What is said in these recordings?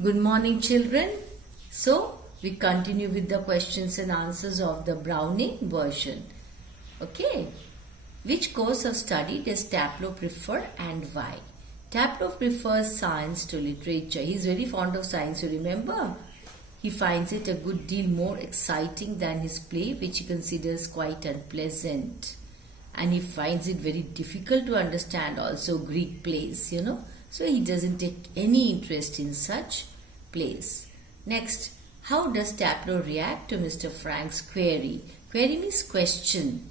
Good morning, children. So, we continue with the questions and answers of the Browning version. Okay. Which course of study does Taplow prefer and why? Taplow prefers science to literature. He is very fond of science, you remember? He finds it a good deal more exciting than his play, which he considers quite unpleasant. And he finds it very difficult to understand also Greek plays, So he doesn't take any interest in such plays. Next, how does Taplow react to Mr. Frank's query? Query means question.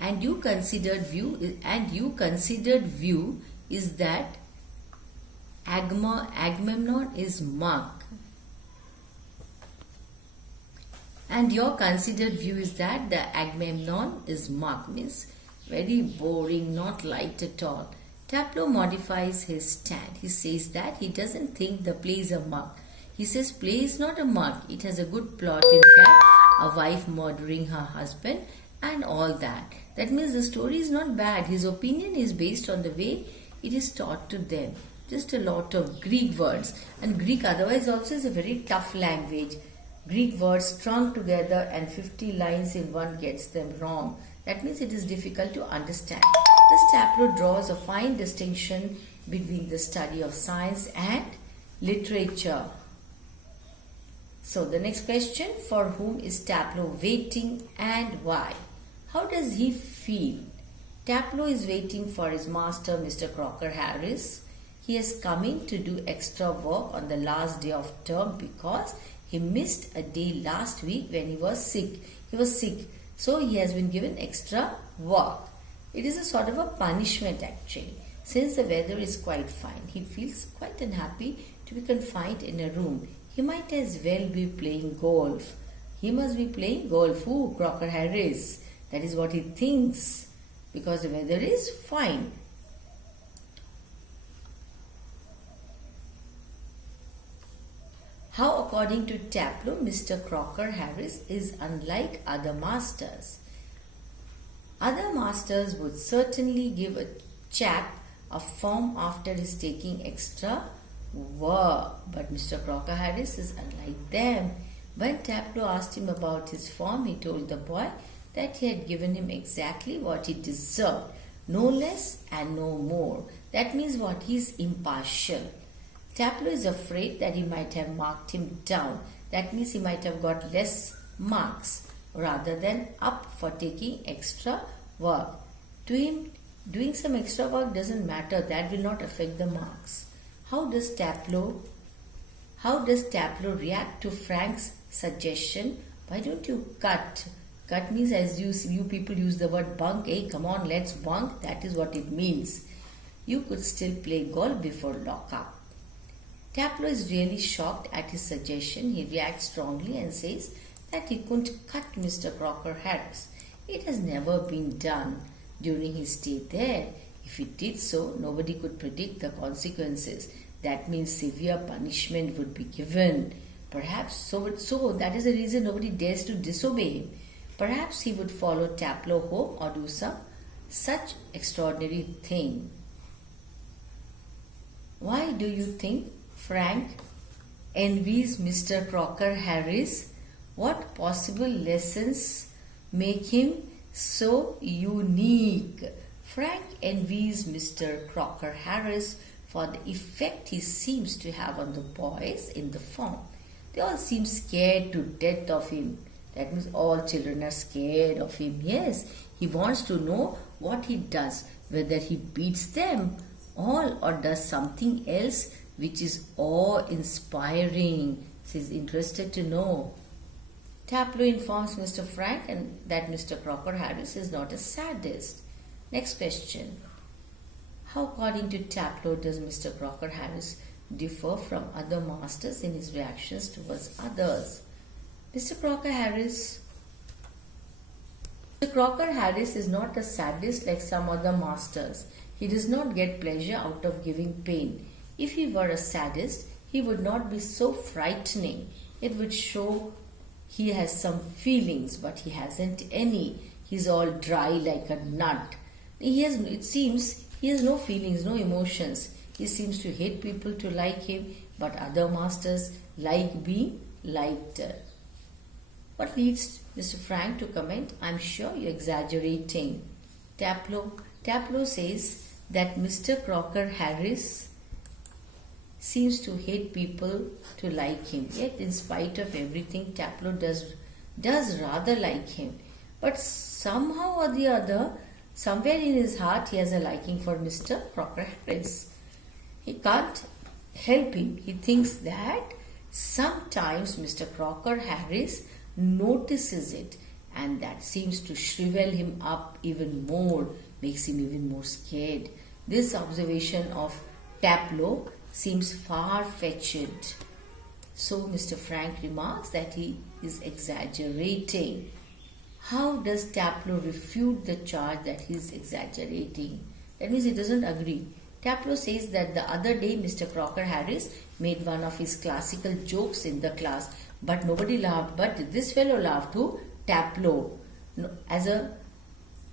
And you considered view is that Agamemnon is Mark. And your considered view is that the Agamemnon is Mark, means very boring, not light at all. Taplow modifies his stand. He says that he doesn't think the play is a mug. He says play is not a mug. It has a good plot, in fact, a wife murdering her husband and all that. That means the story is not bad. His opinion is based on the way it is taught to them. Just a lot of Greek words. And Greek otherwise also is a very tough language. Greek words strung together and 50 lines in one gets them wrong. That means it is difficult to understand. Thus, Taplow draws a fine distinction between the study of science and literature. So, the next question, for whom is Taplow waiting and why? How does he feel? Taplow is waiting for his master, Mr. Crocker Harris. He has come in to do extra work on the last day of term because he missed a day last week when he was sick. So he has been given extra work. It is a sort of a punishment actually. Since the weather is quite fine, he feels quite unhappy to be confined in a room. He might as well be playing golf. He must be playing golf. Who? Crocker Harris. That is what he thinks because the weather is fine. How, according to Taplow, Mr. Crocker Harris is unlike other masters? Other masters would certainly give a chap a form after his taking extra work, but Mr. Crocker Harris is unlike them. When Taplow asked him about his form, he told the boy that he had given him exactly what he deserved, no less and no more. That means what? He is impartial. Taplow is afraid that he might have marked him down. That means he might have got less marks rather than up for taking extra work. To him, doing some extra work doesn't matter. That will not affect the marks. How does Taplow react to Frank's suggestion? Why don't you cut? Cut means, as you people use the word bunk. Hey, come on, let's bunk. That is what it means. You could still play golf before lockup. Taplow is really shocked at his suggestion. He reacts strongly and says that he couldn't cut Mr. Crocker Harris. It has never been done during his stay there. If he did so, nobody could predict the consequences. That means severe punishment would be given. Perhaps so that is the reason nobody dares to disobey him. Perhaps he would follow Taplow home or do some such extraordinary thing. Why do you think Frank envies Mr. Crocker Harris? What possible lessons make him so unique? Frank envies Mr. Crocker Harris for the effect he seems to have on the boys in the farm. They all seem scared to death of him. That means all children are scared of him. Yes, he wants to know what he does, whether he beats them all or does something else which is awe-inspiring. He is interested to know. Taplow informs Mr. Frank and that Mr. Crocker Harris is not a sadist. Next question. How, according to Taplow, does Mr. Crocker Harris differ from other masters in his reactions towards others? Mr. Crocker Harris is not a sadist like some other masters. He does not get pleasure out of giving pain. If he were a sadist, he would not be so frightening. It would show he has some feelings, but he hasn't any. He's all dry like a nut. It seems he has no feelings, no emotions. He seems to hate people to like him. but other masters like being lighter. What leads Mr. Frank to comment, "I'm sure you're exaggerating." Taplow says that Mr. Crocker Harris seems to hate people to like him. Yet, in spite of everything, Taplow does rather like him. But somehow or the other, somewhere in his heart, he has a liking for Mr. Crocker Harris. He can't help him. He thinks that sometimes Mr. Crocker Harris notices it, and that seems to shrivel him up even more, makes him even more scared. This observation of Taplow seems far-fetched. So Mr. Frank remarks that he is exaggerating. How does Taplow refute the charge that he is exaggerating? That means he doesn't agree. Taplow says that the other day Mr. Crocker Harris made one of his classical jokes in the class, but nobody laughed. But this fellow laughed too, Taplow,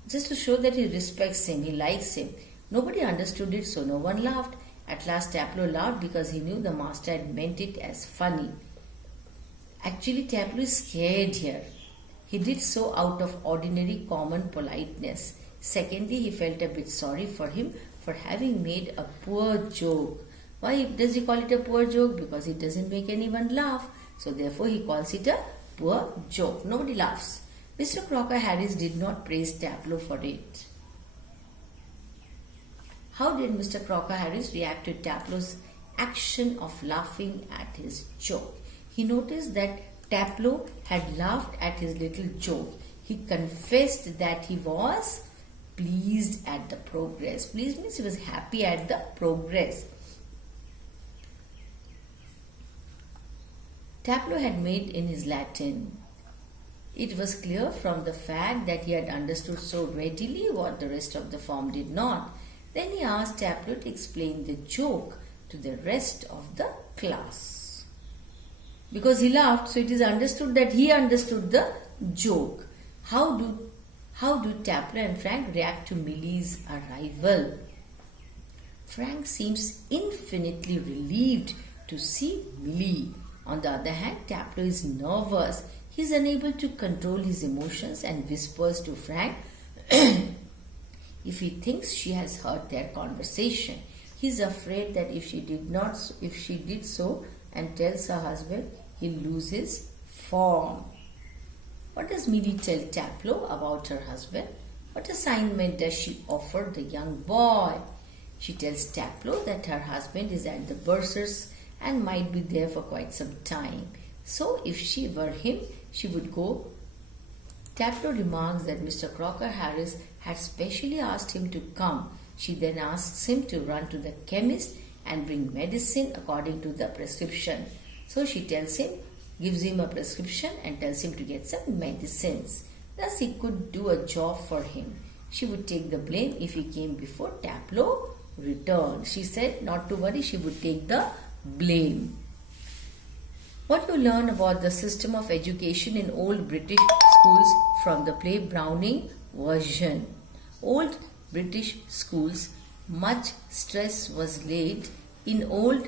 just to show that he respects him, he likes him. Nobody understood it, so no one laughed. At last Taplow laughed because he knew the master had meant it as funny. Actually, Taplow is scared here. He did so out of ordinary common politeness. Secondly, he felt a bit sorry for him for having made a poor joke. Why does he call it a poor joke? Because it doesn't make anyone laugh. So therefore he calls it a poor joke. Nobody laughs. Mr. Crocker Harris did not praise Taplow for it. How did Mr. Crocker Harris react to Taplow's action of laughing at his joke? He noticed that Taplow had laughed at his little joke. He confessed that he was pleased at the progress. Pleased means he was happy at the progress Taplow had made in his Latin. It was clear from the fact that he had understood so readily what the rest of the form did not. Then he asked Taplow to explain the joke to the rest of the class. Because he laughed, so it is understood that he understood the joke. How do Taplow and Frank react to Millie's arrival? Frank seems infinitely relieved to see Millie. On the other hand, Taplow is nervous. He is unable to control his emotions and whispers to Frank if he thinks she has heard their conversation. He is afraid that if she did so and tells her husband, he'll lose his form. What does Millie tell Taplow about her husband? What assignment does she offer the young boy? She tells Taplow that her husband is at the bursars and might be there for quite some time. So if she were him, she would go. Taplow remarks that Mr. Crocker Harris had specially asked him to come. She then asks him to run to the chemist and bring medicine according to the prescription. So she gives him a prescription and tells him to get some medicines. Thus he could do a job for him. She would take the blame if he came before Taplow returned. She said not to worry, she would take the blame. What you learn about the system of education in old British schools from the play Browning version. Old British schools, much stress was laid in old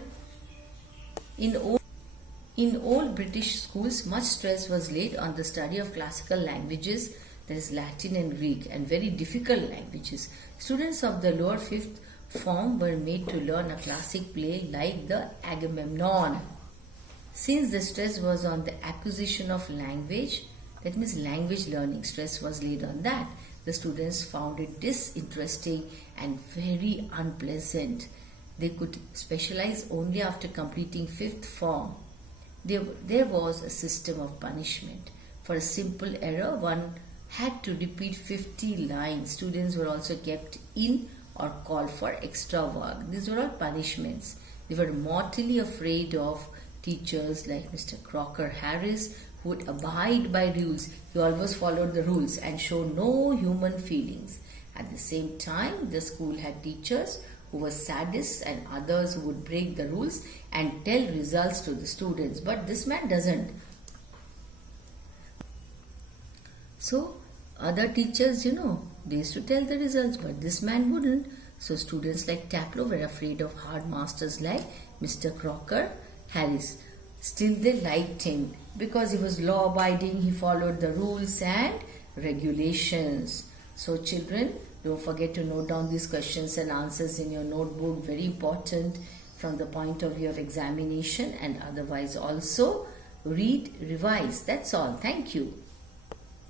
British schools, much stress was laid on the study of classical languages, that is Latin and Greek, and very difficult languages. Students of the lower fifth form were made to learn a classic play like the Agamemnon. Since the stress was on the acquisition of language, that means language learning, stress was laid on that, the students found it disinteresting and very unpleasant. They could specialize only after completing fifth form. There was a system of punishment. For a simple error, one had to repeat 50 lines. Students were also kept in or called for extra work. These were all punishments. They were mortally afraid of teachers like Mr. Crocker Harris, who would abide by rules. He always followed the rules and showed no human feelings. At the same time, the school had teachers who were sadists and others who would break the rules and tell results to the students. But this man doesn't. So, other teachers, they used to tell the results, but this man wouldn't. So, students like Taplow were afraid of hard masters like Mr. Crocker Harris. Still they liked him because he was law abiding, he followed the rules and regulations. So children, don't forget to note down these questions and answers in your notebook. Very important from the point of view of examination, and otherwise also read, revise. That's all. Thank you.